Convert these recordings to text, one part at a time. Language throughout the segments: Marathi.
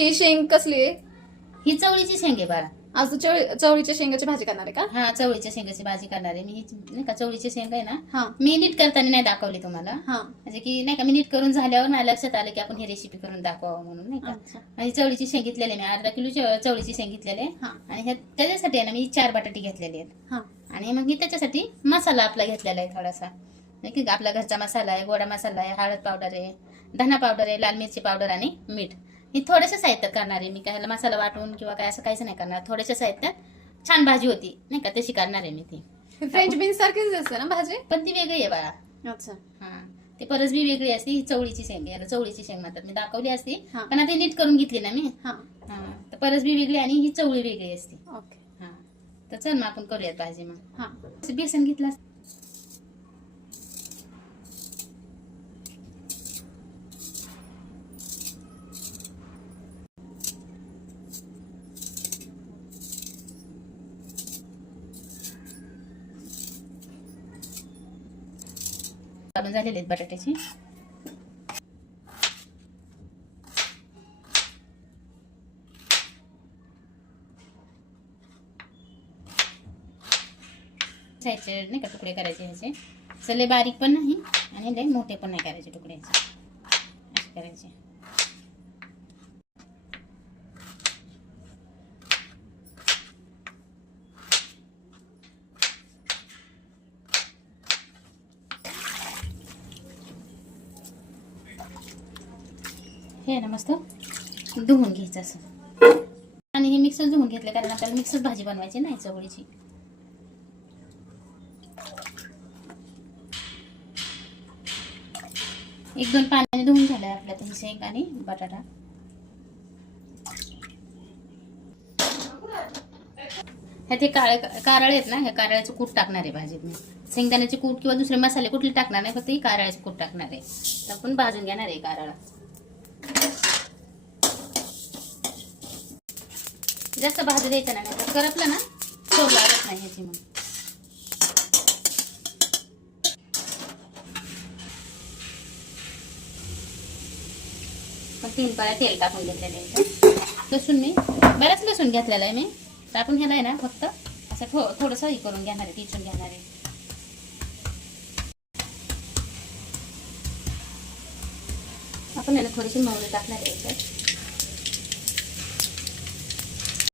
ही शेंग कसली आहे? ही चवळीची शेंग आहे बाळा. आज तू चवळीच्या शेंगाची भाजी करणार आहे का? हा, चवळीच्या शेंगाची भाजी करणार आहे मी. ही नाही का चवळीची शेंग आहे ना, हा मी नीट करताना नाही दाखवली तुम्हाला. हा म्हणजे की नाही का, मी नीट करून झाल्यावर मला लक्षात आलं की आपण ही रेसिपी करून दाखवावं म्हणून, नाही का. अच्छा. आणि चवळीची शेंग घेतलेली मी, अर्धा किलो चवळीची शेंग घेतलेली आहे. हा आणि त्याच्यासाठी आहे ना मी 4 बटाटे घेतलेले आहेत. हा आणि मग मी त्याच्यासाठी मसाला आपला घेतलेला आहे थोडासा, नाही की आपला घरचा मसाला आहे, गोडा मसाला आहे, हळद पावडर आहे, धना पावडर आहे, लाल मिरची पावडर आणि मीठ. मी थोडेसे साहित्य करणार आहे मी. काय मसाला वाटून किंवा काय असं काहीच नाही करणार. थोडेसे साहित्यात छान भाजी होती, नाही का, तशी करणार आहे मी ती. फ्रेंच बीन्स सारखीच असते ना भाजी? पण ती वेगळी आहे बाळा. अच्छा. हा, ते परसबी वेगळी असते. ही चवळीची शेंग आहे, चवळीची शेंग म्हणतात. मी दाखवली असती हा. पण आता नीट करून घेतली ना मी. हा हा, तर परसबी वेगळी आणि ही चवळी वेगळी असते. ओके. हा, तर चल मग आपण करूयात भाजी. मग हा बेसन घेतला. काढून झालेले आहेत बटाट्याची. साईडचे नाही का तुकडे करायचे ह्याचे. सले बारीक पण नाही आणि लय मोठे पण नाही करायचे तुकडे ह्याचे. असे करायचे. हे ना मस्त धुवून घ्यायचं असं. आणि हे मिक्सर धुवून घेतलं कारण आपल्याला मिक्सर भाजी बनवायची नाही चवळीची. एक दोन पाण्याने धुवून झालाय आपल्या ही शेंग आणि बटाटा. ह्यात हे कारळे आहेत ना, ह्या कारळ्याचं कूट टाकणार आहे भाजीत मी. शेंगदाण्याचे कूट किंवा दुसरे मसाले कुठले टाकणार नाही, फक्त ही कारळ्याचं कूट टाकणार आहे. तर आपण भाजून घेणार आहे कारळा. जास्त भाजी द्यायचं नाही, तर करपलं ना चव लागत नाही ह्याची. मग मग 3 पाळ्या तेल टाकून घेतलेलं आहे. लसूण मी बराच लसूण घेतलेला आहे मी. तर आपण ह्याला आहे ना फक्त असं थोडंसं हे करून घेणार आहे, टिचून घेणार आहे. आपण आहे ना थोडीशी मोहरी टाकणार आहे याच्यात.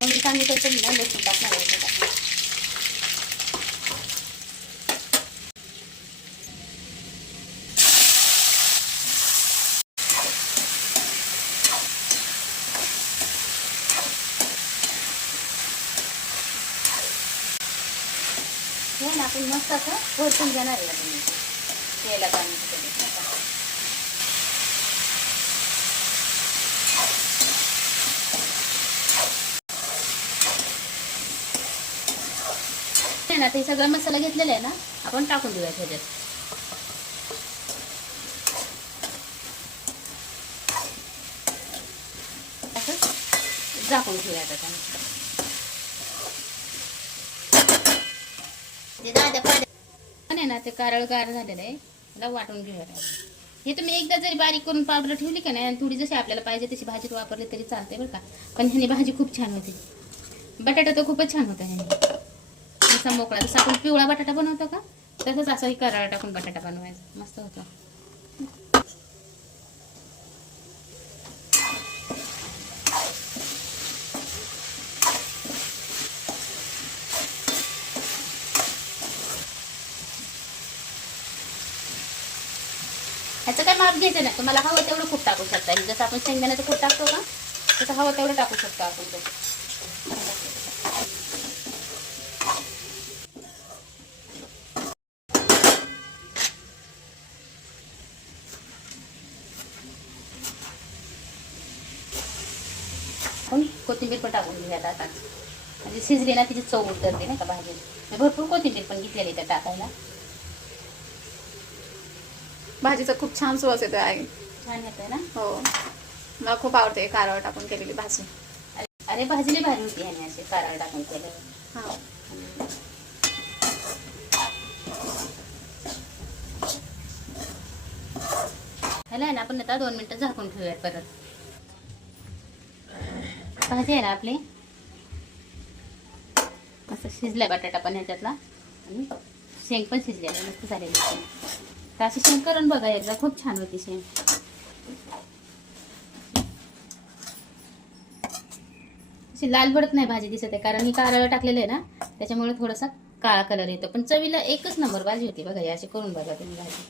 मोहरी चांगली करतो ना, लसूण टाकणार आहे याच्यात. हे ना आपण मस्त असं परतून घेणार आहे तेला पाणी. ना ते सगळा मसाला घेतलेला आहे ना, आपण टाकून देऊया त्याच्यात. असं झाकून ठेवूया आता. ते दाद्या पण आहे ना, ते कारळ गार झालेलं आहे, त्याला वाटून घेऊया. हे तुम्ही एकदा जरी बारीक करून पावडर ठेवली का नाही, आणि थोडी जशी आपल्याला पाहिजे तशी भाजीत वापरली तरी चालते बरं का. पण ह्याने भाजी खूप छान होते. बटाटा तर खूपच छान होता ह्याने. असा मोकळा, जसा आपण पिवळा बटाटा बनवतो का तसंच असंही कारळा टाकून बटाटा बनवायचा, मस्त होतो. ह्याचं काय माप घ्यायचं नाही, तुम्हाला हवं तेवढं खूप टाकू शकता. जसं आपण शेंगदाण्याचं खूप टाकतो का तसं हवं तेवढं टाकू शकतो आपण ते. आपण कोथिंबीर पण टाकून घेऊयात आता. म्हणजे शिजली ना तिची चव उतरते नाही का भाजी. भरपूर कोथिंबीर पण घेतलेली त्या टाकायला. भाजीचा खूप छान सुवास येतो आहे. छान येतोय ना. हो, मला खूप आवडते कारळ टाकून केलेली भाजी. अरे भाजीली भारी होती ह्याने असे कारळ टाकून केलं. हा ह्याला आहे ना आपण आता 2 मिनिटं झाकून ठेवूयात परत. भाजी आहे ना आपली असं शिजलाय बटाटा पण ह्याच्यातला आणि शेंग पण शिजलेली मस्त झालेली शेंग. तर अशी शेंग करून बघा एकदा, खूप छान होती शेंग. अशी लाल पडत नाही भाजी दिसत आहे कारण मी कारळ टाकलेलं आहे ना, त्याच्यामुळे थोडासा काळा कलर येतो, पण चवीला एकच नंबर भाजी होती बघा. ही अशी करून बघा तुम्ही भाजी.